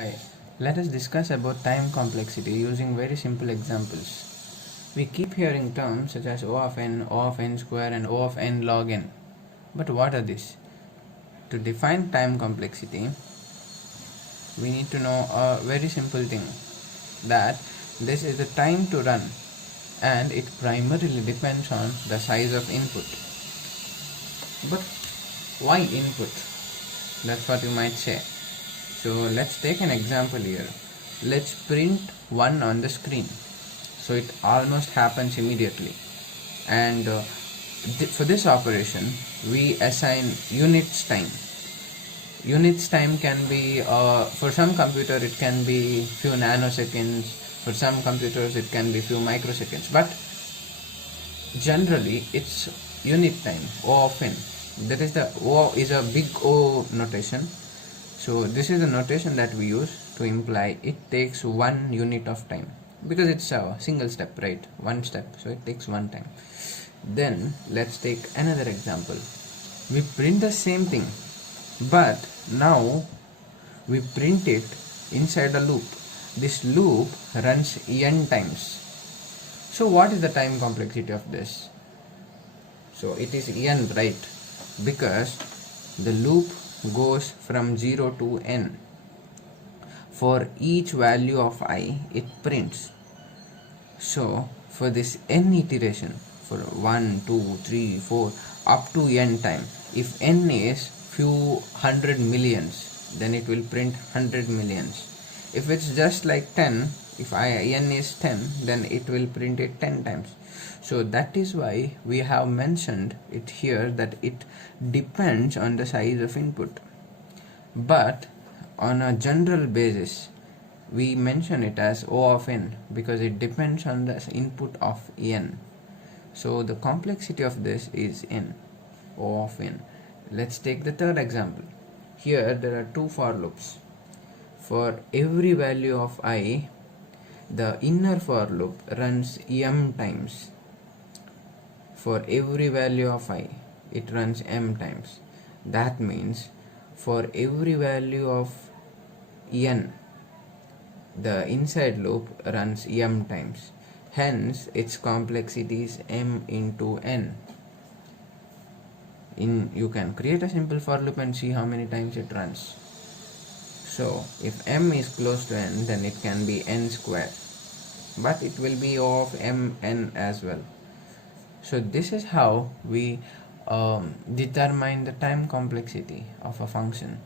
Hi, let us discuss about time complexity using very simple examples. We keep hearing terms such as O of n, O of n square and O of n log n. But what are these? To define time complexity, we need to know a very simple thing, that this is the time to run and it primarily depends on the size of input. But why input? That's what you might say. So let's take an example here. Let's print 1 on the screen. So it almost happens immediately. And for this operation, we assign units time. Units time can be, for some computer it can be few nanoseconds, for some computers it can be few microseconds, but generally it's unit time, O of n. That is, the O is a big O notation. So this is the notation that we use to imply it takes 1 unit of time, because it's a single step, right? One step, so it takes 1 time. Then let's take another example. We print the same thing, but now we print it inside a loop. This loop runs n times. So what is the time complexity of this? So it is n, right? Because the loop goes from 0 to n. For each value of I, it prints. So for this n iteration, for 1, 2, 3, 4, up to n time, if n is few hundred millions, then it will print 100 millions. If it's just like 10, if n is 10, then it will print it 10 times. So that is why we have mentioned it here, that it depends on the size of input. But on a general basis, we mention it as O of n because it depends on the input of n. So the complexity of this is n, O of n. Let's take the third example. Here there are 2 for loops. For every value of I, the inner for loop runs m times. For every value of I, it runs m times. That means for every value of n, the inside loop runs m times. Hence its complexity is m into n. You can create a simple for loop and see how many times it runs. So if m is close to n, then it can be n square, but it will be O of mn as well. So this is how we determine the time complexity of a function.